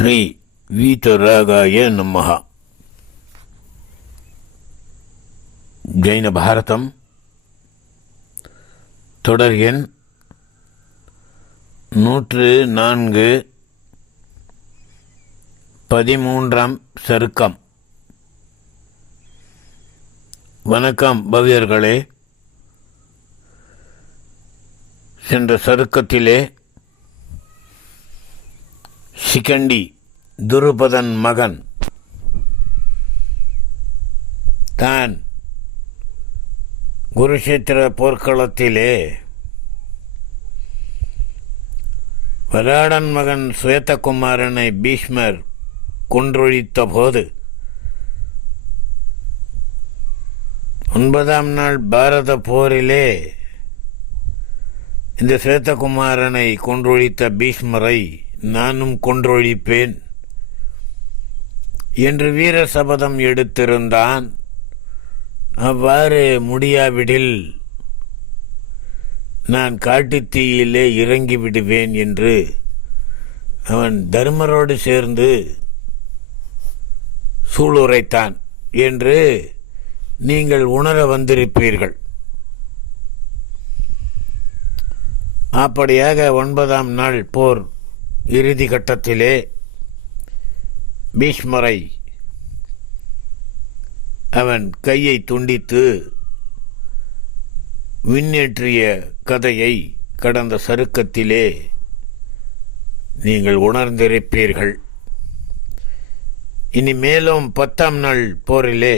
ஸ்ரீ வீதராகாய நமஹ. ஜெயின பாரதம் தொடர் எண் நூற்று நான்கு பதிமூன்றாம் சருக்கம். வணக்கம் பவ்யர்களே. சென்ற சருக்கத்திலே சிகண்டி துருபதன் மகன். தான் குருஷேத்திர போர்க்களத்திலே வராடன் மகன் சுவேதகுமாரனை பீஷ்மர் கொன்றொழித்த போது ஒன்பதாம் நாள் பாரத போரிலே இந்த சுவேத்தகுமாரனை கொன்றொழித்த பீஷ்மரை நானும் கொன்றொழிப்பேன். என்று வீர சபதம் எடுத்திருந்தான். அவ்வாறு முடியாவிடில் நான் காட்டுத் தீயிலே இறங்கி விடுவேன் என்று அவன் தர்மரோடு சேர்ந்து சூளுரைத்தான். என்று நீங்கள் உணர வந்திருப்பீர்கள். அப்படியாக ஒன்பதாம் நாள் போர் இறுதி கட்டத்திலே பீஷ்மரை அவன் கையை துண்டித்து விண்ணேற்றிய கதையை கடந்த சருக்கத்திலே நீங்கள் உணர்ந்திருப்பீர்கள். இனி மேலும் பத்தாம் நாள் போரிலே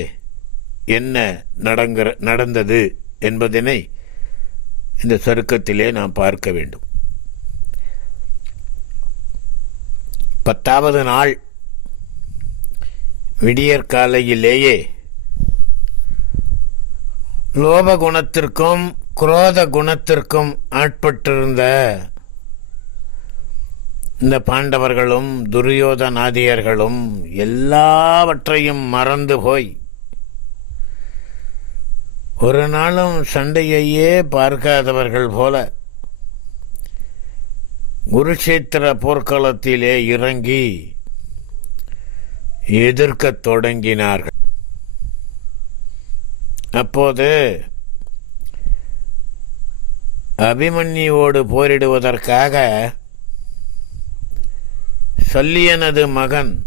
என்ன நடங்கிற நடந்தது என்பதனை இந்த சருக்கத்திலே நாம் பார்க்க வேண்டும். பத்தாவது நாள் விடியற்காலையிலேயே லோப குணத்திற்கும் குரோத குணத்திற்கும் ஆட்பட்டிருந்த இந்த பாண்டவர்களும் துரியோதனாதியர்களும் எல்லாவற்றையும் மறந்து போய் ஒரு நாளும் சண்டையையே பார்க்காதவர்கள் போல குருஷேத்திர போர்க்களத்திலே இறங்கி எதிர்க்கத் தொடங்கினார்கள். அப்போது அபிமன்யுவோடு போரிடுவதற்காக சல்லியனது மகன்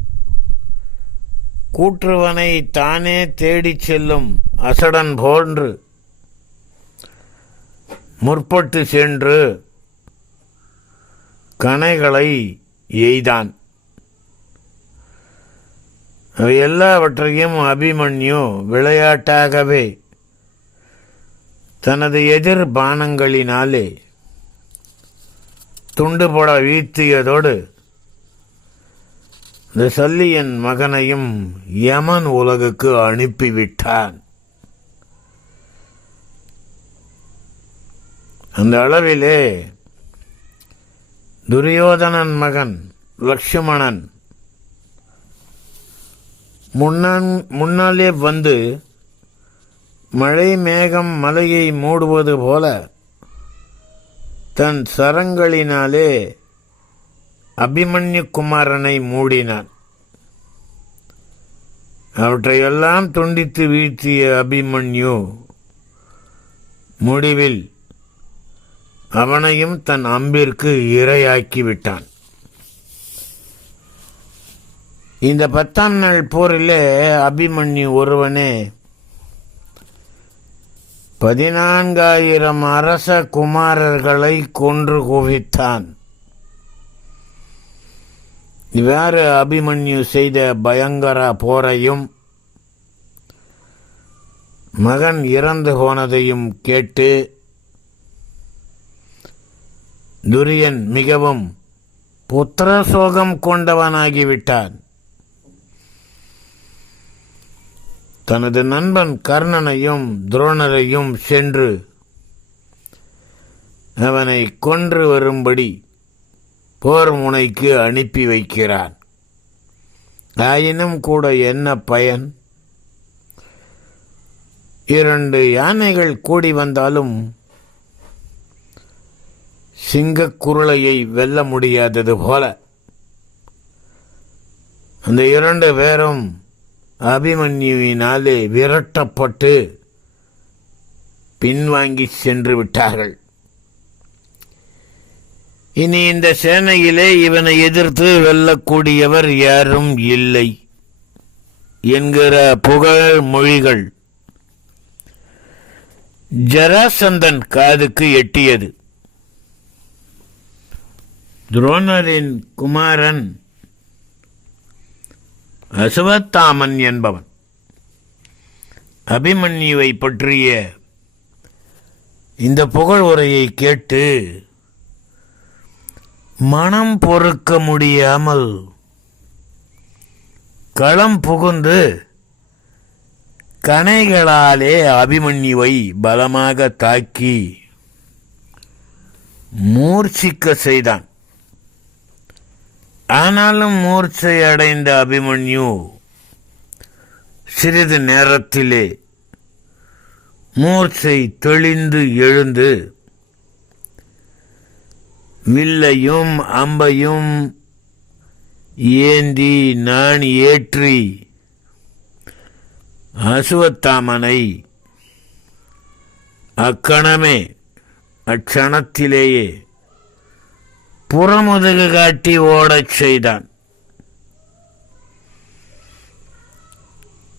கூற்றுவனை தானே தேடிச் செல்லும் அசடன் போன்று முற்பட்டு சென்று கணைகளை எய்தான். அவை எல்லாவற்றையும் அபிமன்யு விளையாட்டாகவே தனது எதிர் பானங்களினாலே துண்டுபட வீழ்த்தியதோடு இந்த சல்லியன் மகனையும் யமன் உலகுக்கு அனுப்பிவிட்டான். அந்த அளவிலே துரியோதனன் மகன் லக்ஷ்மணன். முன்னான் முன்னாலே வந்து மழை மேகம் மலையை மூடுவது போல தன் சரங்களினாலே அபிமன்யு குமாரனை மூடினான். அவற்றையெல்லாம் துண்டித்து வீழ்த்திய அபிமன்யு முடிவில் அவனையும் தன் அம்பிற்கு இரையாக்கி விட்டான் இந்த பத்தாம் நாள் போரில் அபிமன்யு ஒருவனே பதினான்காயிரம் அரச குமாரர்களை கொன்று குவித்தான். இவ்வாறு அபிமன்யு செய்த பயங்கர போரையும் மகன் இறந்து போனதையும் கேட்டு துரியன் மிகவும் புத்திர சோகம் கொண்டவனாகிவிட்டான். தனது நண்பன் கர்ணனையும் துரோணரையும் சென்று அவனை கொன்று வரும்படி போர் முனைக்கு அனுப்பி வைக்கிறான். ஆயினும் கூட என்ன பயன்? இரண்டு யானைகள் கூடி வந்தாலும் சிங்கக் குருளையை வெல்ல முடியாதது போல. அந்த இரண்டு பேரும் அபிமன்யுவினாலே விரட்டப்பட்டு பின்வாங்கி சென்று விட்டார்கள். இனி இந்த சேனையிலே இவனை எதிர்த்து வெல்லக்கூடியவர் யாரும் இல்லை என்கிற புகழ் மொழிகள். ஜராசந்தன் காதுக்கு எட்டியது. துரோணரின் குமாரன் அசுவத்தாமன் என்பவன். அபிமன்யுவை பற்றிய இந்த புகழ் உரையை கேட்டு மனம் பொறுக்க முடியாமல் களம் புகுந்து கணைகளாலே அபிமன்யுவை பலமாக தாக்கி மூர்ச்சிக்க செய்தான். ஆனாலும் மூர்ச்சை அடைந்த அபிமன்யு சிறிது நேரத்திலே மூர்ச்சை தெளிந்து எழுந்து வில்லையும் அம்பையும் ஏந்தி நான் ஏற்றி அசுவத்தாமனை அக்கணமே அக்ஷணத்திலேயே புறமுதுகு காட்டி ஓடச் செய்தான்.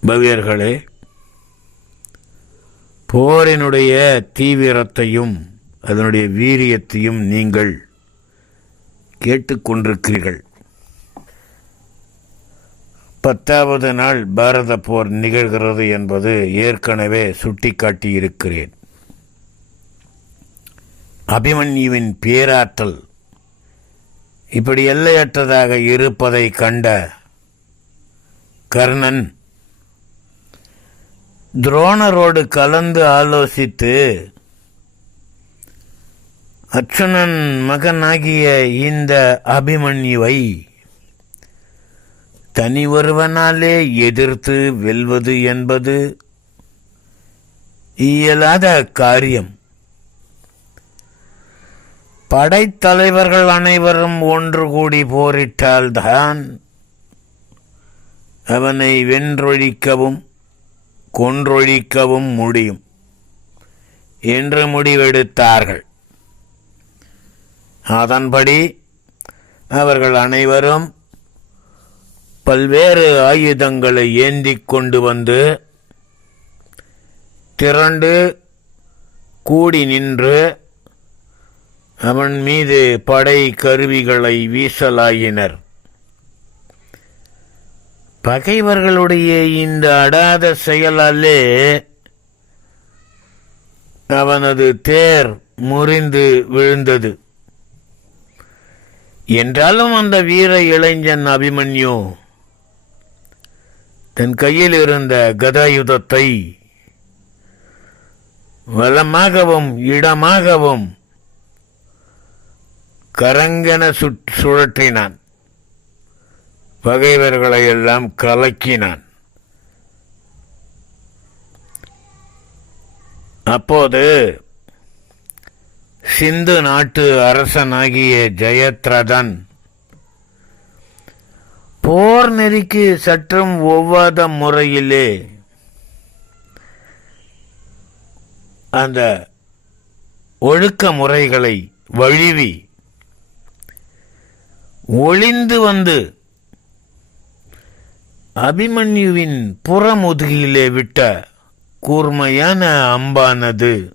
பவ்யர்களே போரினுடைய தீவிரத்தையும் அதனுடைய வீரியத்தையும் நீங்கள் கேட்டுக்கொண்டிருக்கிறீர்கள். பத்தாவது நாள் பாரத போர் நிகழ்கிறது என்பது ஏற்கனவே சுட்டிக்காட்டியிருக்கிறேன். அபிமன்யுவின் பேராற்றல் இப்படி எல்லையற்றதாக இருப்பதை கண்ட கர்ணன் துரோணரோடு கலந்து ஆலோசித்து அர்ச்சுனன் மகனாகிய இந்த அபிமன்யுவை தனி ஒருவனாலே எதிர்த்து வெல்வது என்பது இயலாத காரியம். படைத்தலைவர்கள் அனைவரும் ஒன்று கூடி போரிட்டால்தான் அவனை வென்றொழிக்கவும் கொன்றொழிக்கவும் முடியும் என்று முடிவெடுத்தார்கள். அதன்படி அவர்கள் அனைவரும் பல்வேறு ஆயுதங்களை ஏந்திக் கொண்டு வந்து திரண்டு கூடி நின்று அவன் மீது படை கருவிகளை வீசலாயினர். பகைவர்களுடைய இந்த அடாத செயலாலே அவனது தேர் முறிந்து விழுந்தது. என்றாலும் அந்த வீர இளைஞன் அபிமன்யு தன் கையில் இருந்த கதாயுதத்தை வலமாகவும் இடமாகவும் கரங்கன சுட் சுழற்றினான். பகைவர்களை எல்லாம் கலக்கினான். அப்போது சிந்து நாட்டு அரசனாகிய ஜெயத்ரதன் போர் நெறிக்கு சற்றும் ஒவ்வாத முறையிலே அந்த ஒழுக்க முறைகளை வழுவி ஒளிந்து வந்து அபிமன்யுவின் புறமுதுகிலே விட்ட கூர்மையான அம்பானது.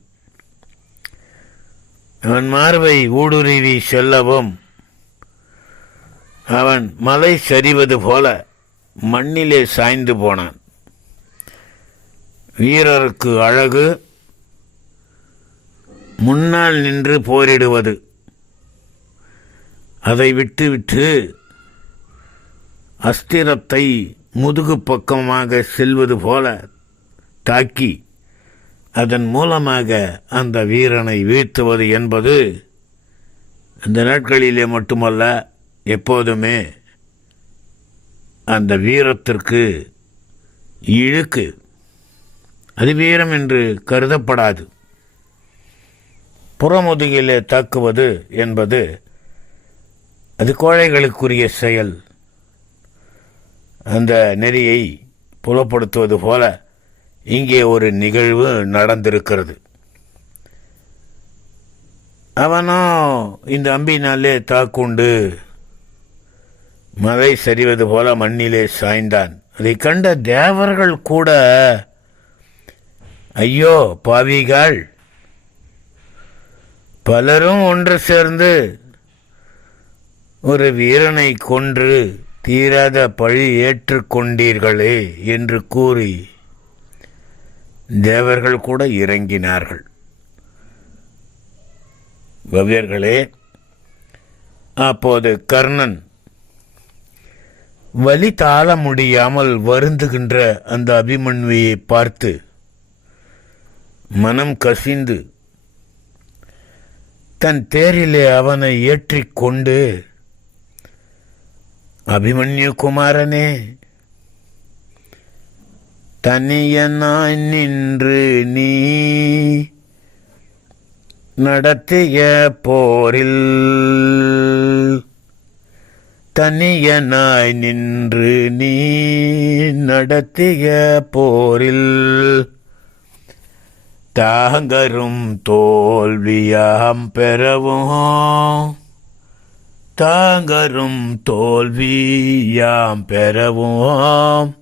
அவன் மார்பை ஊடுருவி செல்லவும் அவன் மலை சரிவது போல மண்ணிலே சாய்ந்து போனான். வீரருக்கு அழகு முன்னால் நின்று போரிடுவது. அதை விட்டுவிட்டு அஸ்திரத்தை முதுகு பக்கமாக செல்வது போல தாக்கி அதன் மூலமாக அந்த வீரனை வீழ்த்துவது என்பது அந்த நாட்களிலே மட்டுமல்ல எப்போதுமே அந்த வீரத்திற்கு இழுக்கு. அது வீரம் என்று கருதப்படாது. புறமுதுகிலே தாக்குவது என்பது அது கோழைகளுக்குரிய செயல். அந்த நெறியை புலப்படுத்துவது போல இங்கே ஒரு நிகழ்வு நடந்திருக்கிறது. அவனும் இந்த அம்பினாலே தாக்குண்டு. மழை சரிவது போல மண்ணிலே சாய்ந்தான். அதை கண்ட தேவர்கள் கூட ஐயோ பாவிகள்! பலரும் ஒன்று சேர்ந்து ஒரு வீரனை கொன்று தீராத பழி ஏற்றுக்கொண்டீர்களே என்று கூறி தேவர்கள் கூட இறங்கினார்கள். வவியர்களே அப்போது கர்ணன் வலி தாழ முடியாமல் வருந்துகின்ற அந்த அபிமன்வியை பார்த்து மனம் கசிந்து தன் தேரிலே அவனை ஏற்றிக்கொண்டு அபிமன்யு குமாரனே தனியனாய் நின்று நீ நடத்திய போரில் தனியனாய் நின்று நீ நடத்திய போரில் தாங்கரும் தோல்வியாம் பெறவும். தாங்கரும் தோல்வியாம் பெறவும்.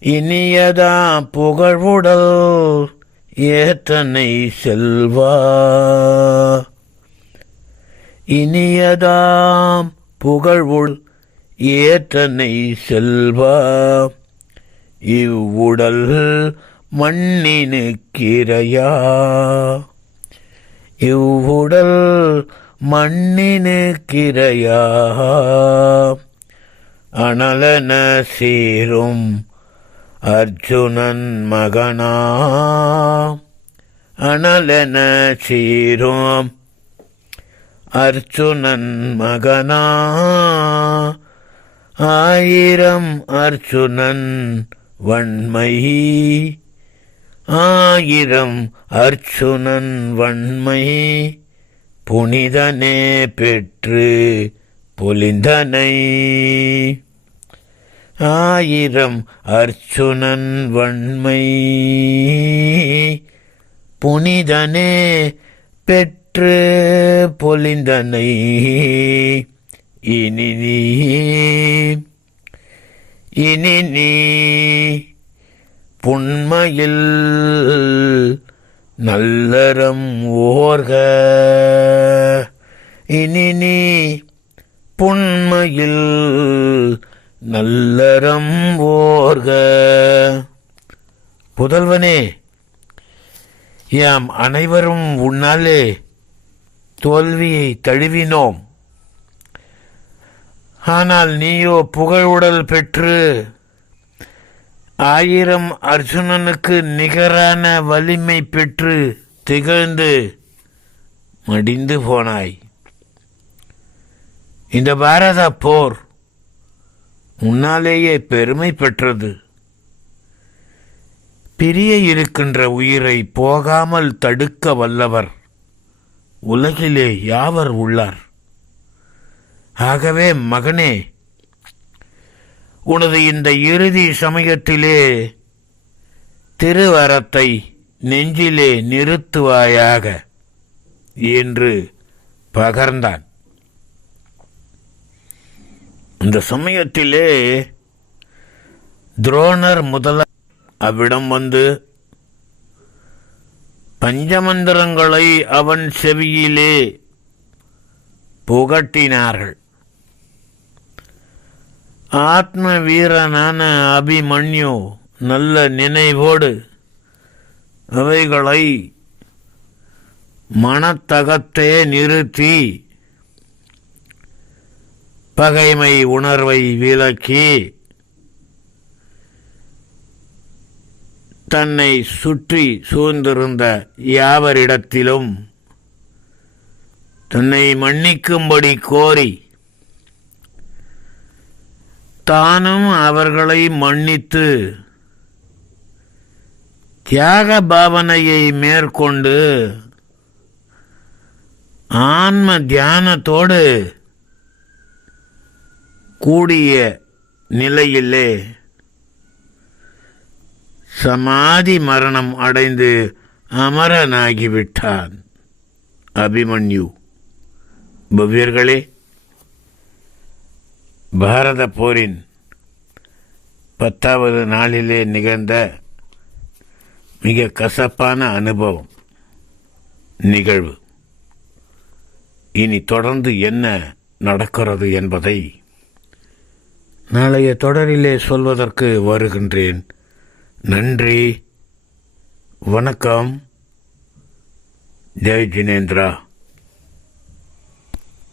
இனியதாம் புகழ்வுடல் ஏத்தனை செல்வா. இனியதாம் புகழ்வுள் ஏற்றனை செல்வா. இவ்வுடல் மண்ணினுக்கிரையா இவ்வுடல் மண்ணினு கிரையா. அனலன சீரும் அர்ஜுனன் மகனா. அனலன சீரும் அர்ஜுனன் மகனா. ஆயிரம் அர்ஜுனன் வன்மை ஆயிரம் அர்ச்சுனன் வன்மை புனிதனே பெற்று பொலிந்தனை. ஆயிரம் அர்ச்சுனன் வன்மை. புனிதனே பெற்று பொலிந்தனை. இனி நீ இனி நீ புண்மையில் நல்லறம் ஓர்க. இனி நீ புண்மையில் நல்லறம் ஓர்க. புதல்வனே யாம் அனைவரும் உன்னாலே தோல்வியை தழுவினோம். ஆனால் நீயோ புகழுடல் பெற்று ஆயிரம் அர்ஜுனனுக்கு நிகரான வலிமை பெற்று திகழ்ந்து மடிந்து போனாய். இந்த பாரத போர் உன்னாலேயே பெருமை பெற்றது. பிரிய இருக்கின்ற உயிரை போகாமல் தடுக்க வல்லவர் உலகிலே யாவர் உள்ளார்? ஆகவே மகனே உனது இந்த இறுதி சமயத்திலே திருவரத்தை நெஞ்சிலே நிறுத்துவாயாக என்று பகர்ந்தான். இந்த சமயத்திலே துரோணர் முதல அவ்விடம் வந்து பஞ்சமந்திரங்களை அவன் செவியிலே புகட்டினார்கள். ஆத்ம வீரனான அபிமன்யு நல்ல நினைவோடு அவைகளை மனத்தகத்தே நிறுத்தி பகைமை உணர்வை விலக்கி தன்னை சுற்றி சூழ்ந்திருந்த யாவரிடத்திலும் தன்னை மன்னிக்கும்படி கோரி தானும் அவர்களை மன்னித்து தியாக பாவனையை மேற்கொண்டு ஆன்ம தியானத்தோடு கூடிய நிலையிலே சமாதி மரணம் அடைந்து அமரனாகிவிட்டான். அபிமன்யு. பவ்யர்களே பாரத போரின் பத்தாவது நாளிலே நிகழ்ந்த மிக கசப்பான அனுபவம் நிகழ்வு. இனி தொடர்ந்து என்ன நடக்கிறது என்பதை நாளைய தொடரிலே சொல்வதற்கு வருகின்றேன். நன்றி. வணக்கம். ஜெய் ஜினேந்திரா.